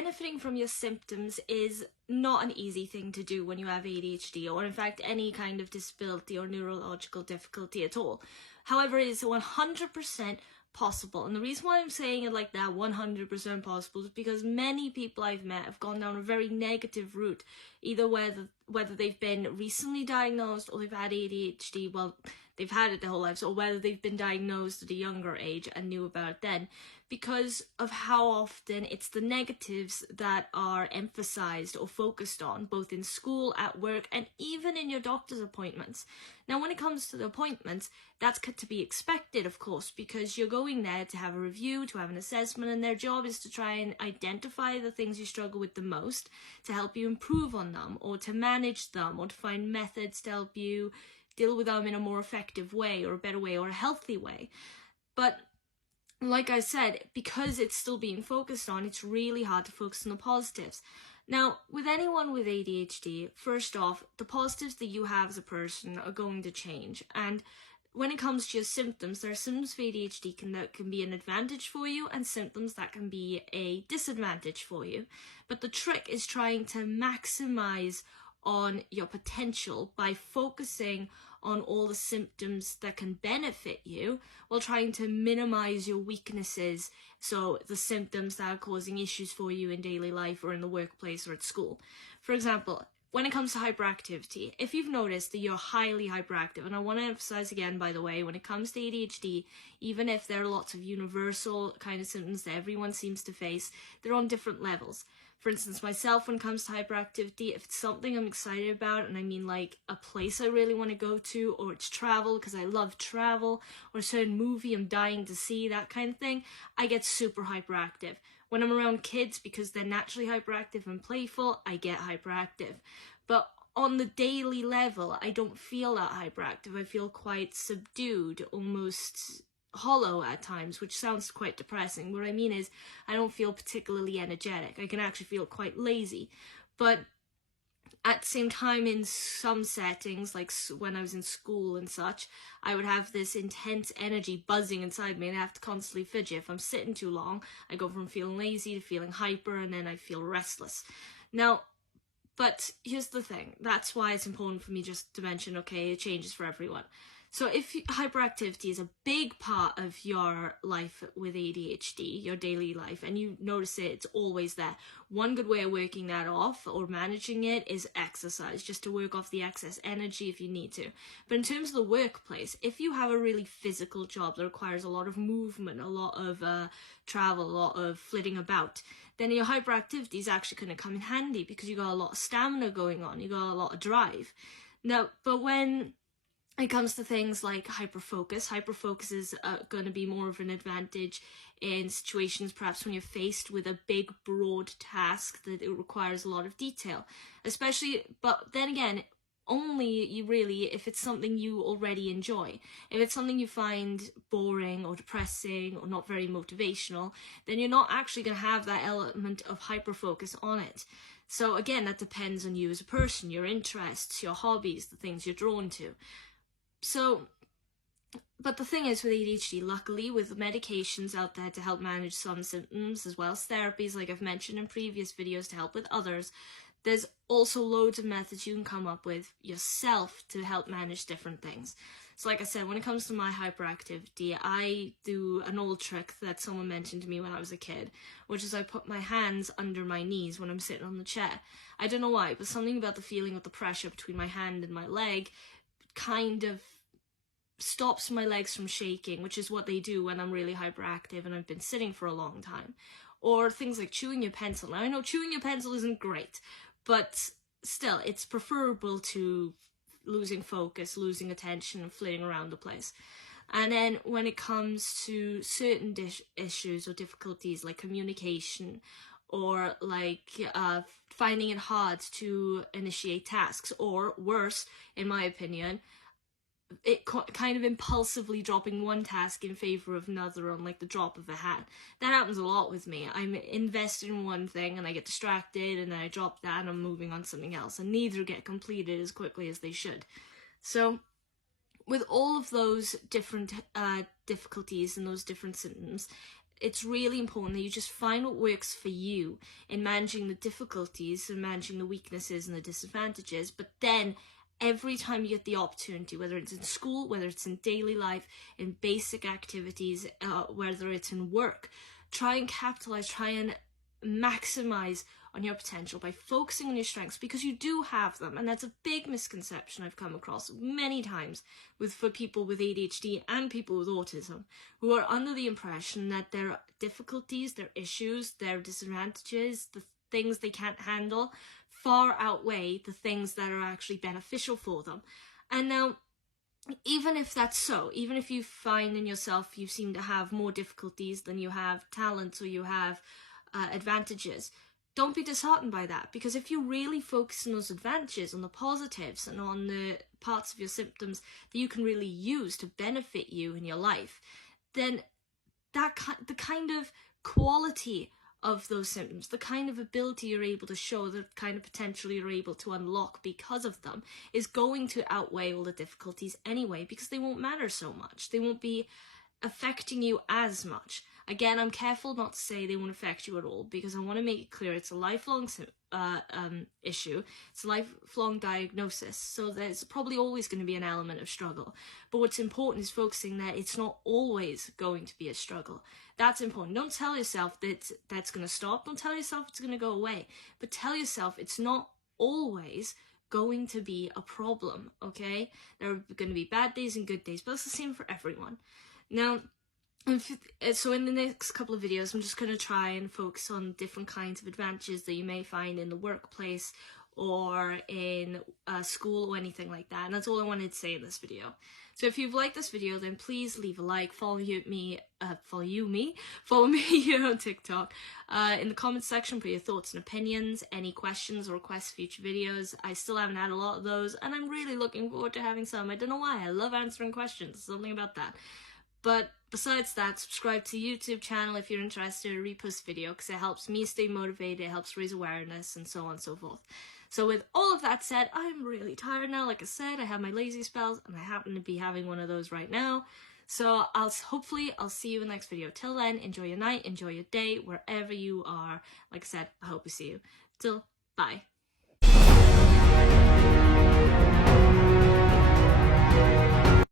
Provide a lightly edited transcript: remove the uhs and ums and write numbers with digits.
benefiting from your symptoms is not an easy thing to do when you have ADHD, or in fact any kind of disability or neurological difficulty at all. However, it is 100% possible. And the reason why I'm saying it like that, 100% possible, is because many people I've met have gone down a very negative route, either whether they've been recently diagnosed or they've had ADHD, well, they've had it their whole lives, or whether they've been diagnosed at a younger age and knew about it then, because of how often it's the negatives that are emphasized or focused on, both in school, at work, and even in your doctor's appointments. Now, when it comes to the appointments, that's to be expected, of course, because you're going there to have a review, to have an assessment, and their job is to try and identify the things you struggle with the most, to help you improve on them, or to manage them, or to find methods to help you deal with them in a more effective way, or a better way, or a healthy way. But like I said, because it's still being focused on, it's really hard to focus on the positives. Now, with anyone with ADHD, first off, the positives that you have as a person are going to change. And when it comes to your symptoms, there are symptoms of ADHD that can be an advantage for you, and symptoms that can be a disadvantage for you. But the trick is trying to maximize on your potential by focusing on all the symptoms that can benefit you, while trying to minimize your weaknesses, so the symptoms that are causing issues for you in daily life or in the workplace or at school. For example, when it comes to hyperactivity, if you've noticed that you're highly hyperactive, and I want to emphasize again, by the way, when it comes to ADHD, even if there are lots of universal kind of symptoms that everyone seems to face, they're on different levels. For instance, myself, when it comes to hyperactivity, if it's something I'm excited about, and I mean like a place I really want to go to, or it's travel because I love travel, or a certain movie I'm dying to see, that kind of thing, I get super hyperactive. When I'm around kids, because they're naturally hyperactive and playful, I get hyperactive. But on the daily level, I don't feel that hyperactive. I feel quite subdued, almost hollow at times, which sounds quite depressing. What I mean is, I don't feel particularly energetic. I can actually feel quite lazy. But at the same time, in some settings, like when I was in school and such, I would have this intense energy buzzing inside me, and I have to constantly fidget. If I'm sitting too long, I go from feeling lazy to feeling hyper, and then I feel restless. Now, but here's the thing. That's why it's important for me just to mention, okay, it changes for everyone. So if hyperactivity is a big part of your life with ADHD, your daily life, and you notice it's always there, one good way of working that off or managing it is exercise, just to work off the excess energy if you need to. But in terms of the workplace, if you have a really physical job that requires a lot of movement, a lot of travel, a lot of flitting about, then your hyperactivity is actually going to come in handy, because you got a lot of stamina going on, you got a lot of drive. Now, but when it comes to things like hyperfocus is going to be more of an advantage in situations perhaps when you're faced with a big, broad task that it requires a lot of detail, especially, but then again, only if it's something you already enjoy. If it's something you find boring or depressing or not very motivational, then you're not actually going to have that element of hyperfocus on it. So again, that depends on you as a person, your interests, your hobbies, the things you're drawn to. So, but the thing is with ADHD, luckily, with medications out there to help manage some symptoms, as well as therapies like I've mentioned in previous videos to help with others, there's also loads of methods you can come up with yourself to help manage different things. So like I said, when it comes to my hyperactivity, I do an old trick that someone mentioned to me when I was a kid, which is I put my hands under my knees when I'm sitting on the chair. I don't know why, but something about the feeling of the pressure between my hand and my leg kind of stops my legs from shaking, which is what they do when I'm really hyperactive and I've been sitting for a long time. Or things like chewing your pencil. Now, I know chewing your pencil isn't great, but still, it's preferable to losing focus, losing attention, and flitting around the place. And then when it comes to certain issues or difficulties like communication, or like finding it hard to initiate tasks, or worse, in my opinion, it kind of impulsively dropping one task in favor of another on like the drop of a hat. That happens a lot with me. I'm invested in one thing and I get distracted, and then I drop that and I'm moving on to something else, and neither get completed as quickly as they should. So with all of those different difficulties and those different symptoms, it's really important that you just find what works for you in managing the difficulties and managing the weaknesses and the disadvantages. But then every time you get the opportunity, whether it's in school, whether it's in daily life, in basic activities, whether it's in work, try and capitalize, try and maximize on your potential by focusing on your strengths, because you do have them. And that's a big misconception I've come across many times for people with ADHD and people with autism, who are under the impression that their difficulties, their issues, their disadvantages, the things they can't handle far outweigh the things that are actually beneficial for them. And now, even if that's so, even if you find in yourself you seem to have more difficulties than you have talents or you have advantages, don't be disheartened by that, because if you really focus on those advantages, on the positives, and on the parts of your symptoms that you can really use to benefit you in your life, then the kind of quality of those symptoms, the kind of ability you're able to show, the kind of potential you're able to unlock because of them, is going to outweigh all the difficulties anyway, because they won't matter so much. They won't be affecting you as much. Again, I'm careful not to say they won't affect you at all, because I want to make it clear it's a lifelong issue. It's a lifelong diagnosis, so there's probably always going to be an element of struggle. But what's important is focusing that it's not always going to be a struggle. That's important. Don't tell yourself that that's going to stop. Don't tell yourself it's going to go away. But tell yourself it's not always going to be a problem, okay? There are going to be bad days and good days, but it's the same for everyone. Now, so in the next couple of videos, I'm just going to try and focus on different kinds of advantages that you may find in the workplace or in school or anything like that. And that's all I wanted to say in this video. So if you've liked this video, then please leave a like, follow me here on TikTok. In the comments section, put your thoughts and opinions, any questions or requests for future videos. I still haven't had a lot of those, and I'm really looking forward to having some. I don't know why, I love answering questions, something about that. But besides that, subscribe to the YouTube channel if you're interested, or repost video, because it helps me stay motivated, it helps raise awareness, and so on and so forth. So with all of that said, I'm really tired now. Like I said, I have my lazy spells, and I happen to be having one of those right now. So hopefully I'll see you in the next video. Till then, enjoy your night, enjoy your day, wherever you are. Like I said, I hope we see you. Till, bye.